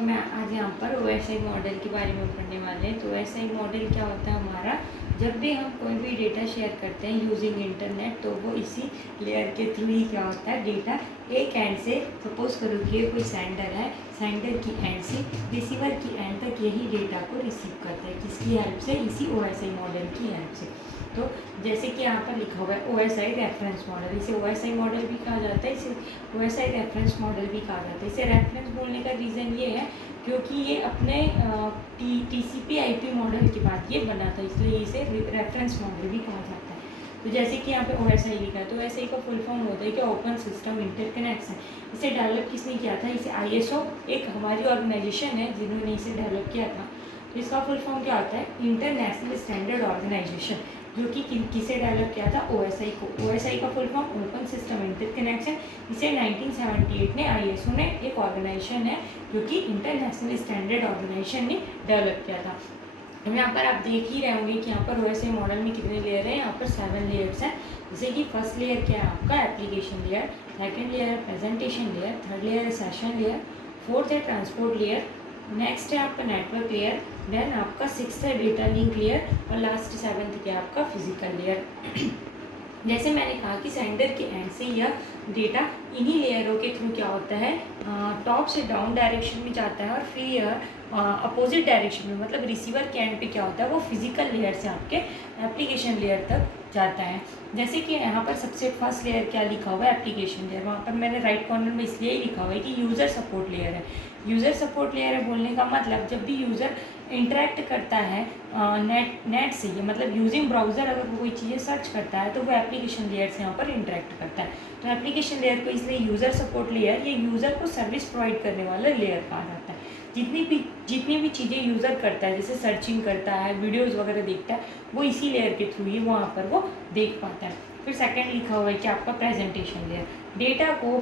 हम आज यहाँ पर OSI मॉडल के बारे में पढ़ने वाले हैं। तो OSI मॉडल क्या होता है हमारा, जब भी हम कोई भी डेटा शेयर करते हैं यूजिंग इंटरनेट, तो वो इसी लेयर के थ्रू ही क्या होता है, डेटा एक एंड से, सपोज करो कि कोई सेंडर है, सेंडर की एंड से रिसीवर की एंड तक यही डेटा को रिसीव करता है। किसकी हेल्प से? इसी OSI मॉडल की हेल्प से। तो जैसे कि यहाँ पर लिखा हुआ है OSI रेफरेंस मॉडल, इसे OSI मॉडल भी कहा जाता है, इसे OSI रेफरेंस मॉडल भी कहा जाता है। इसे रेफरेंस बोलने का रीज़न ये है क्योंकि ये अपने TCP/IP मॉडल के बाद ये बना था, इसलिए इसे रेफरेंस मॉडल भी कहा जाता है। तो जैसे कि यहाँ पे OSI लिखा है, तो OSI का फुल फॉर्म होता है कि ओपन सिस्टम इंटरकनेक्शन। इसे डेवलप किसने किया था? इसे ISO, एक हमारी ऑर्गेनाइजेशन है जिन्होंने इसे डेवलप किया था। तो इसका फुल फॉर्म क्या होता है? इंटरनेशनल स्टैंडर्ड ऑर्गेनाइजेशन, जो कि किसे डेवलप किया था? OSI को। OSI का full form open system interconnection. इसे 1978 में ISO ने, एक ऑर्गेनाइजेशन है जो कि इंटरनेशनल स्टैंडर्ड ऑर्गेनाइजेशन ने डेवलप किया था। अब यहाँ पर आप देख ही रहे होंगे कि यहाँ पर OSI मॉडल में कितने लेयर हैं। यहाँ पर 7 लेयर्स हैं। जैसे कि फर्स्ट लेयर क्या है आपका? Application layer, second layer presentation layer, third layer है सेशन लेयर, फोर्थ है ट्रांसपोर्ट लेयर, नेक्स्ट है आपका नेटवर्क लेयर, देन आपका सिक्स्थ है डेटा लिंक लेयर, और लास्ट 7th क्या है आपका? Physical layer. जैसे मैंने कहा कि सेंडर के एंड से यह डेटा इन्हीं लेयरों के थ्रू क्या होता है, टॉप से डाउन डायरेक्शन में जाता है, और फिर यह अपोजिट डायरेक्शन में, मतलब रिसीवर के एंड पे क्या होता है, वो फिजिकल लेयर से आपके एप्लीकेशन लेयर तक जाता है। जैसे कि यहाँ पर सबसे फर्स्ट लेयर क्या लिखा हुआ है? Application layer. वहाँ पर मैंने राइट कॉर्नर में इसलिए ही लिखा हुआ है कि यूज़र सपोर्ट लेयर है। यूज़र सपोर्ट लेयर है बोलने का मतलब, जब भी यूज़र इंटरेक्ट करता है नेट से, ये मतलब यूजिंग ब्राउज़र, अगर वो कोई चीज़ें सर्च करता है तो वो एप्लीकेशन लेयर से यहाँ पर इंटरेक्ट करता है। तो एप्लीकेशन लेयर को इसलिए यूज़र सपोर्ट लेयर, ये यूज़र को सर्विस प्रोवाइड करने वाला लेयर कहा जाता है। जितनी भी चीज़ें यूज़र करता है, जैसे सर्चिंग करता है, वीडियोज़ वगैरह देखता है, वो इसी लेयर के थ्रू ही वहाँ पर वो देख पाता है। फिर सेकंड लिखा हुआ है कि आपका प्रेजेंटेशन लेयर, डेटा को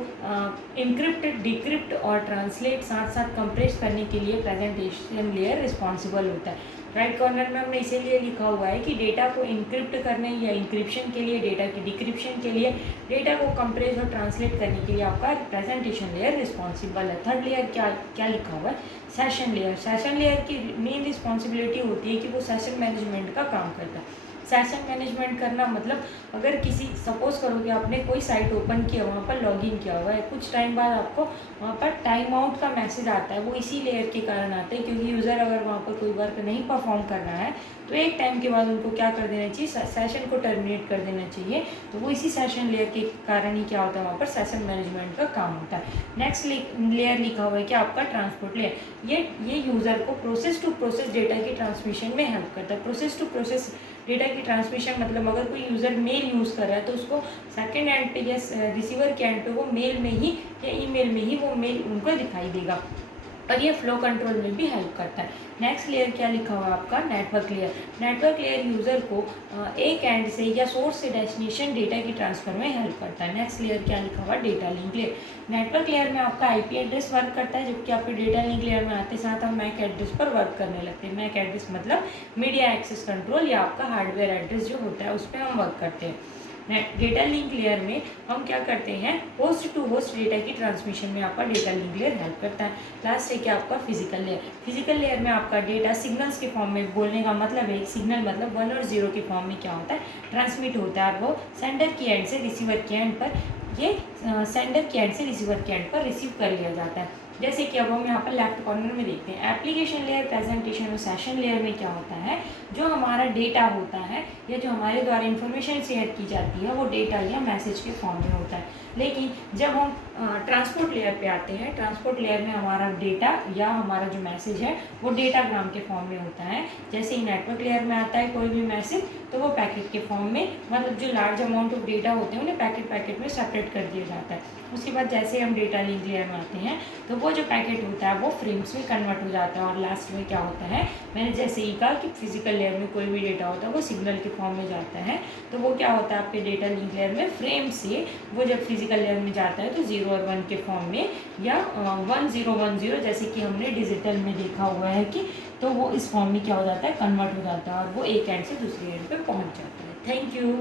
इनक्रिप्ट, डिक्रिप्ट और ट्रांसलेट साथ साथ कंप्रेस करने के लिए प्रेजेंटेशन लेयर रिस्पॉन्सिबल होता है। राइट कॉर्नर में हमने इसीलिए लिखा हुआ है कि डेटा को इनक्रिप्ट करने या इंक्रिप्शन के लिए, डेटा की डिक्रिप्शन के लिए, डेटा को कंप्रेस और ट्रांसलेट करने के लिए आपका प्रेजेंटेशन लेयर रिस्पॉन्सिबल है। थर्ड लेयर क्या लिखा हुआ है? Session layer. सेशन लेयर की मेन रिस्पॉन्सिबिलिटी होती है कि वो सेशन मैनेजमेंट का काम करता है। सेशन मैनेजमेंट करना मतलब, अगर किसी, सपोज करो कि आपने कोई साइट ओपन किया, वहाँ पर लॉगिन किया हुआ है, कुछ टाइम बाद आपको वहाँ पर टाइम आउट का मैसेज आता है, वो इसी लेयर के कारण आता है, क्योंकि यूज़र अगर वहाँ पर कोई वर्क नहीं परफॉर्म कर रहा है तो एक टाइम के बाद उनको क्या कर देना चाहिए? सेशन को टर्मिनेट कर देना चाहिए। तो वो इसी सेशन लेयर के कारण ही क्या होता है, वहाँ पर सेशन मैनेजमेंट का काम होता है। नेक्स्ट लेयर लिखा हुआ है कि आपका ट्रांसपोर्ट लेयर, ये यूज़र को प्रोसेस टू प्रोसेस डेटा की ट्रांसमिशन में हेल्प करता है। प्रोसेस टू प्रोसेस डेटा की ट्रांसमिशन मतलब, अगर कोई यूज़र मेल यूज़ कर रहा है तो उसको सेकंड एंड पे या रिसीवर के एंड पे वो मेल में ही या ईमेल में ही वो मेल उनको दिखाई देगा, और ये फ्लो कंट्रोल में भी हेल्प करता है। नेक्स्ट लेयर क्या लिखा हुआ है आपका? Network layer. Network layer user को एक एंड से या सोर्स से डेस्टिनेशन डेटा की ट्रांसफर में हेल्प करता है। नेक्स्ट लेयर क्या लिखा हुआ है? Data link layer. Network layer में आपका IP एड्रेस वर्क करता है, जबकि आपके डेटा लिंक लेयर में आते साथ हम मैक एड्रेस पर वर्क करने लगते हैं। मैक एड्रेस मतलब मीडिया एक्सेस कंट्रोल, या आपका हार्डवेयर एड्रेस जो होता है उस पर हम वर्क करते हैं। डेटा लिंक लेयर में हम क्या करते हैं? होस्ट टू होस्ट डेटा की ट्रांसमिशन में आपका डेटा लिंक लेयर हेल्प करता है। लास्ट है कि आपका फिजिकल लेयर। फिजिकल लेयर में आपका डेटा सिग्नल्स के फॉर्म में, बोलने का मतलब है सिग्नल मतलब 1 और 0 के फॉर्म में क्या होता है? ट्रांसमिट होता है, और वो सेंडर की एंड से रिसीवर के एंड पर, ये सेंडर के एंड से रिसीवर के एंड पर रिसीव कर लिया जाता है। जैसे कि अब हम यहाँ पर लेफ्ट कॉर्नर में देखते हैं, एप्लीकेशन लेयर, प्रेजेंटेशन और सेशन लेयर में क्या होता है? जो हमारा डेटा होता है या जो हमारे द्वारा इन्फॉर्मेशन शेयर की जाती है, वो डेटा या मैसेज के फॉर्म में होता है। लेकिन जब हम ट्रांसपोर्ट लेयर पे आते हैं, ट्रांसपोर्ट लेयर में हमारा डेटा या हमारा जो मैसेज है वो डेटाग्राम के फॉर्म में होता है। जैसे ही नेटवर्क लेयर में आता है कोई भी मैसेज, तो वो पैकेट के फॉर्म में, मतलब जो लार्ज अमाउंट ऑफ डेटा होते हैं उन्हें पैकेट में सेपरेट कर दिया जाता है। उसके बाद जैसे हम डेटा लिंक लेयर में आते हैं तो वो जो पैकेट होता है वो फ्रेम्स में कन्वर्ट हो जाता है। और लास्ट में क्या होता है, मैंने जैसे ही कहा कि फिजिकल लेयर में कोई भी डेटा होता है वो सिग्नल के फॉर्म में जाता है, तो वो क्या होता है आपके डेटा लिंक लेयर में फ्रेम से, वो जब फिजिकल लेयर में जाता है तो 0 और 1 के फॉर्म में, या 1010 जैसे कि हमने डिजिटल में देखा हुआ है कि, तो वो इस फॉर्म में क्या हो जाता है? कन्वर्ट हो जाता है, और वो एक एंड से दूसरे एंड पे पहुंच जाता है। Thank you.